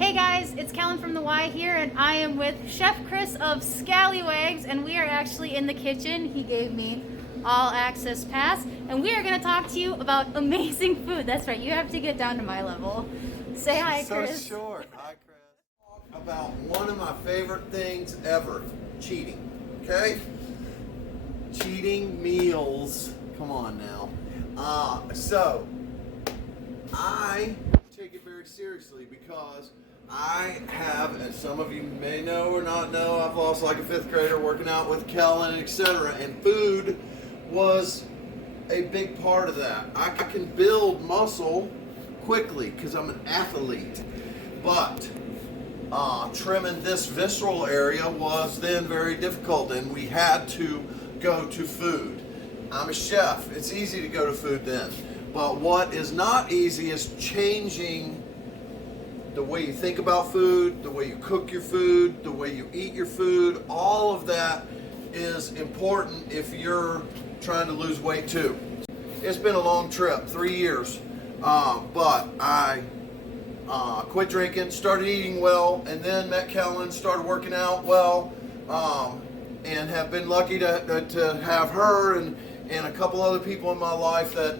Hey guys, it's Kellen from the Y here, and I am with Chef Chris of Scallywags, and we are actually in the kitchen. He gave me all access pass, and we are going to talk to you about amazing food. That's right, you have to get down to my level. Say hi, Chris. So short. Hi, Chris. Talk about one of my favorite things ever, cheating. Okay? Cheating meals. Come on now. So I take it very seriously because I have, as some of you may know or not know, I've lost like a 5th grader working out with Kellen, etc. And food was a big part of that. I can build muscle quickly because I'm an athlete, but trimming this visceral area was then very difficult, and we had to go to food. I'm a chef. It's easy to go to food then, but what is not easy is changing the way you think about food, the way you cook your food, the way you eat your food. All of that is important if you're trying to lose weight too. It's been a long trip, 3 years, but I quit drinking, started eating well, and then met Kellen, started working out well, and have been lucky to have her and a couple other people in my life that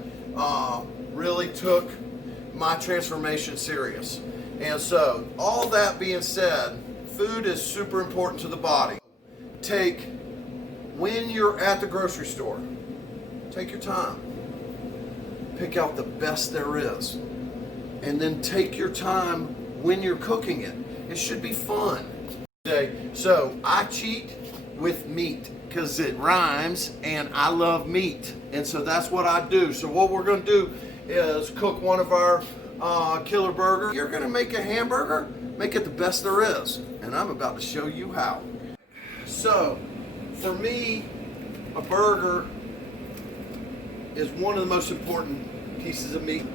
really took my transformation serious. And so, all that being said, food is super important to the body. When you're at the grocery store, take your time. Pick out the best there is. And then take your time when you're cooking it. It should be fun. So, I cheat with meat because it rhymes and I love meat. And so that's what I do. So what we're going to do is cook one of our killer burger. You're going to make a hamburger, make it the best there is, and I'm about to show you how. So for me, a burger is one of the most important pieces of meat.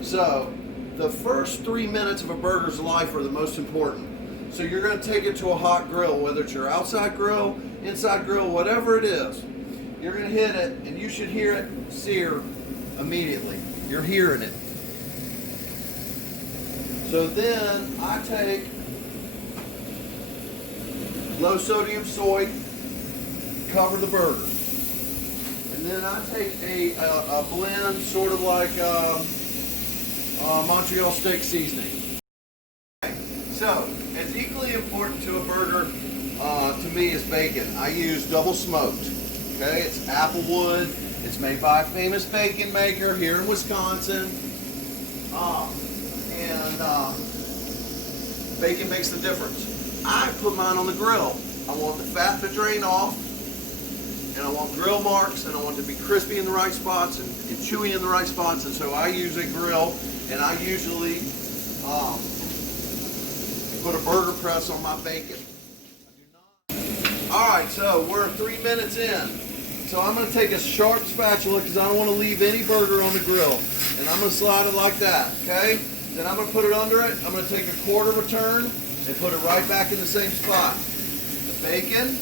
So the first 3 minutes of a burger's life are the most important. So you're going to take it to a hot grill, whether it's your outside grill, inside grill, whatever it is. You're going to hit it, and you should hear it sear immediately. You're hearing it. So then I take low sodium soy, cover the burger. And then I take a blend sort of like Montreal steak seasoning. Okay. So it's equally important to a burger to me is bacon. I use double smoked. Okay, it's Applewood. It's made by a famous bacon maker here in Wisconsin. Bacon makes the difference. I put mine on the grill. I want the fat to drain off, and I want grill marks, and I want it to be crispy in the right spots and chewy in the right spots. And so I use a grill, and I usually put a burger press on my bacon. All right, so we're 3 minutes in. So I'm going to take a sharp spatula because I don't want to leave any burger on the grill. And I'm going to slide it like that, okay? Then I'm going to put it under it. I'm going to take a quarter of a turn and put it right back in the same spot. The bacon,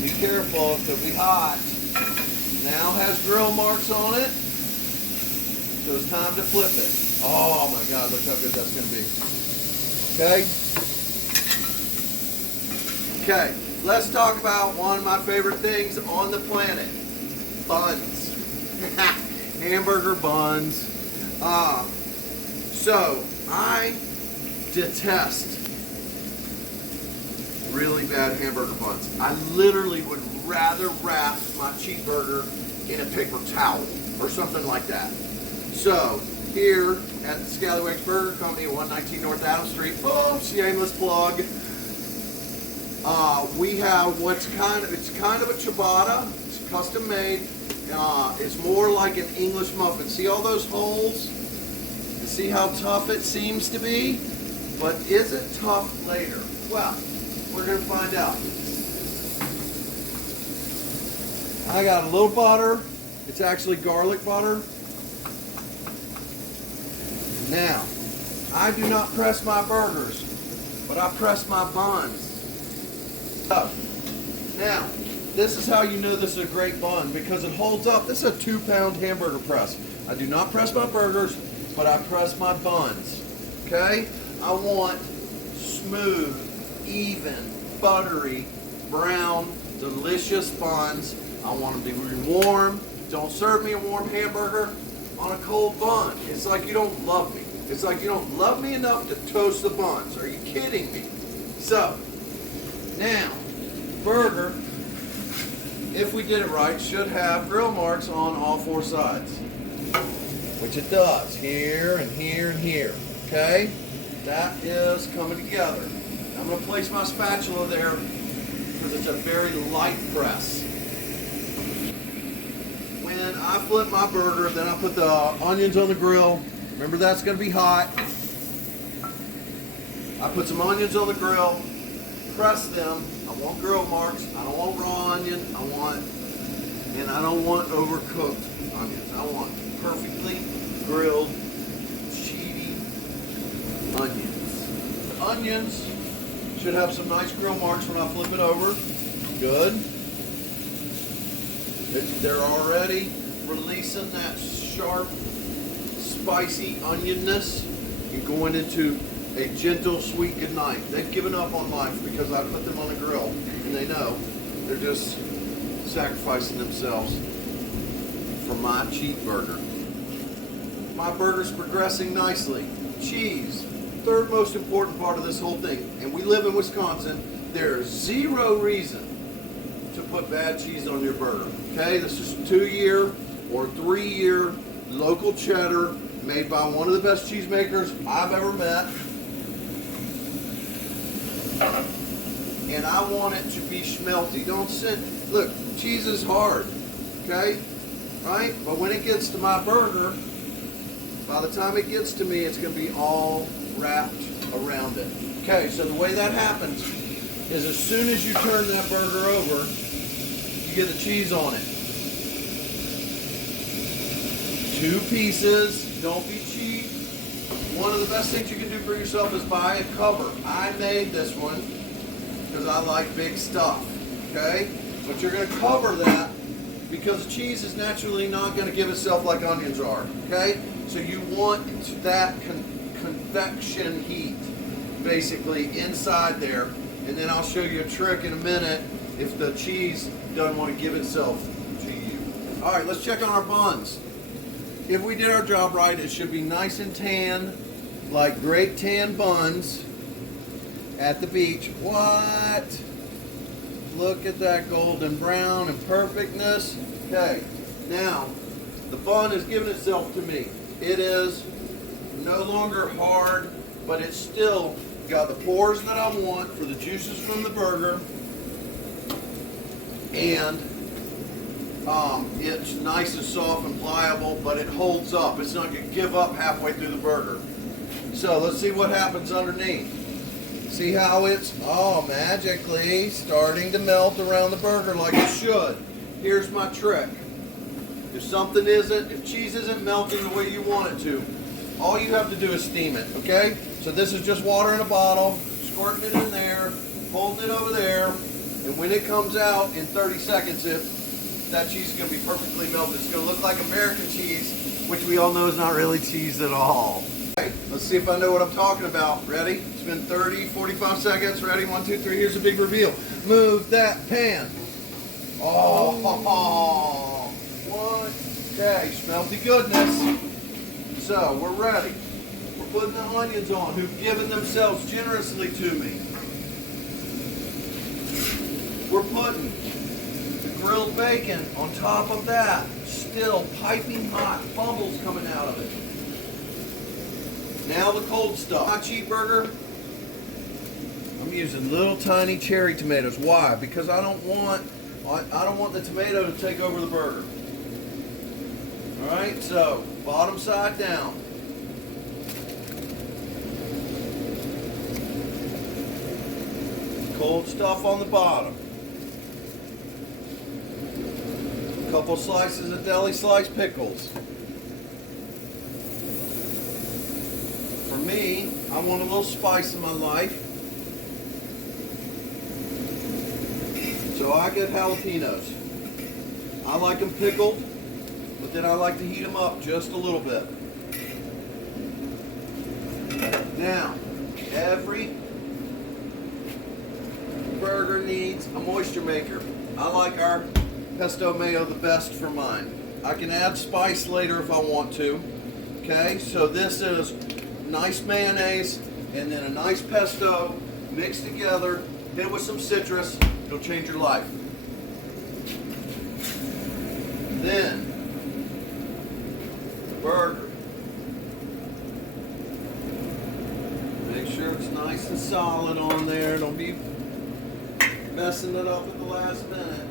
be careful, it could be hot. Now has grill marks on it. So it's time to flip it. Oh my God, look how good that's going to be. Okay? Okay, let's talk about one of my favorite things on the planet. Buns. Hamburger buns. So I detest really bad hamburger buns. I literally would rather wrap my cheeseburger in a paper towel or something like that. So here at the Scallywags Burger Company at 119 North Adams Street, boom, shameless plug. We have it's kind of a ciabatta. It's custom made. It's more like an English muffin. See all those holes? You see how tough it seems to be? But is it tough later? Well, we're going to find out. I got a little butter. It's actually garlic butter. Now, I do not press my burgers, but I press my buns. So, now, this is how you know this is a great bun, because it holds up. This is a 2-pound hamburger press. I do not press my burgers, but I press my buns. okay? I want smooth, even, buttery, brown, delicious buns. I want them to be warm. Don't serve me a warm hamburger on a cold bun. It's like you don't love me. It's like you don't love me enough to toast the buns. Are you kidding me? So, now, burger, if we did it right, should have grill marks on all four sides. Which it does, here and here and here, okay? That is coming together. I'm gonna place my spatula there because it's a very light press. When I flip my burger, then I put the onions on the grill. Remember, that's gonna be hot. I put some onions on the grill, press them. I want grill marks. I don't want raw onion. I don't want overcooked onions. I want perfectly grilled, cheaty onions. The onions should have some nice grill marks when I flip it over. Good. They're already releasing that sharp, spicy onionness and going into a gentle, sweet goodnight. They've given up on life because I put them on the grill, and they know they're just sacrificing themselves for my cheap burger. My burger's progressing nicely. Cheese, third most important part of this whole thing. And we live in Wisconsin. There's zero reason to put bad cheese on your burger. Okay, this is 2-year or 3-year local cheddar made by one of the best cheesemakers I've ever met. And I want it to be schmelty. Look, cheese is hard, okay? Right? But when it gets to my burger, by the time it gets to me, it's going to be all wrapped around it. Okay, so the way that happens is as soon as you turn that burger over, you get the cheese on it. 2 pieces, don't be cheap. One of the best things you can do for yourself is buy a cover. I made this one because I like big stuff, okay? But you're going to cover that because cheese is naturally not going to give itself like onions are, okay? So you want that convection heat basically inside there, and then I'll show you a trick in a minute if the cheese doesn't want to give itself to you. All right, let's check on our buns. If we did our job right, it should be nice and tan, like great tan buns at the beach. What? Look at that golden brown and perfectness. Okay, now the bun is giving itself to me. It is no longer hard, but it's still got the pores that I want for the juices from the burger, and it's nice and soft and pliable, but it holds up. It's not going to give up halfway through the burger. So let's see what happens underneath. See how it's magically starting to melt around the burger like it should. Here's my trick. If cheese isn't melting the way you want it to, all you have to do is steam it, okay? So this is just water in a bottle, squirting it in there, holding it over there, and when it comes out in 30 seconds, that cheese is going to be perfectly melted. It's going to look like American cheese, which we all know is not really cheese at all. Okay, let's see if I know what I'm talking about. Ready? It's been 30, 45 seconds. Ready? 1, 2, 3. Here's a big reveal. Move that pan. Oh, what? Okay, smelty goodness. So, we're ready. We're putting the onions on, who've given themselves generously to me. We're putting the grilled bacon on top of that. Still piping hot, bubbles coming out of it. Now the cold stuff. My cheeseburger, I'm using little tiny cherry tomatoes. Why? Because I don't want the tomato to take over the burger. All right, so bottom side down. Cold stuff on the bottom. A couple slices of deli sliced pickles. For me, I want a little spice in my life. So I get jalapenos. I like them pickled, but then I like to heat them up just a little bit. Now, every burger needs a moisture maker. I like our pesto mayo the best for mine. I can add spice later if I want to. Okay, so this is nice mayonnaise and then a nice pesto mixed together, hit with some citrus. It'll change your life. Then, the burger. Make sure it's nice and solid on there. Don't be messing it up at the last minute.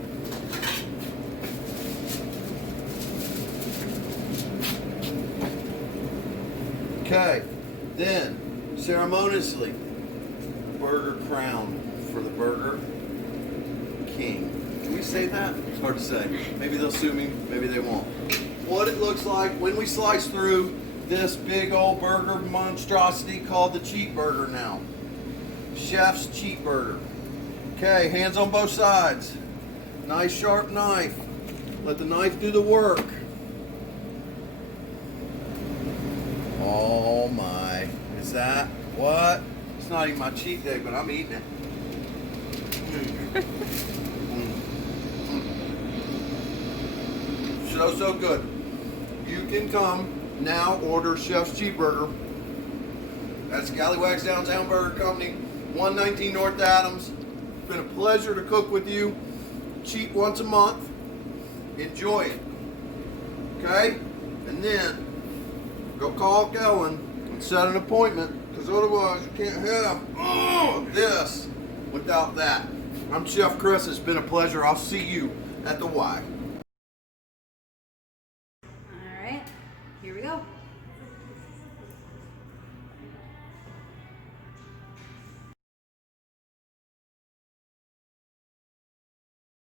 Okay, then ceremoniously, burger crown for the Burger King. Can we say that? It's hard to say. Maybe they'll sue me, maybe they won't. What it looks like when we slice through this big old burger monstrosity called the cheat burger now. Chef's cheat burger. Okay, hands on both sides. Nice sharp knife. Let the knife do the work. Oh my, is that what? It's not even my cheat day, but I'm eating it. So good. You can come now, order Chef's Cheeseburger at Scallywags Downtown Burger Company, 119 North Adams. It's been a pleasure to cook with you. Cheat once a month. Enjoy it. Okay? And then go call Kellen and set an appointment, because otherwise you can't have this without that. I'm Chef Chris. It's been a pleasure. I'll see you at the Y.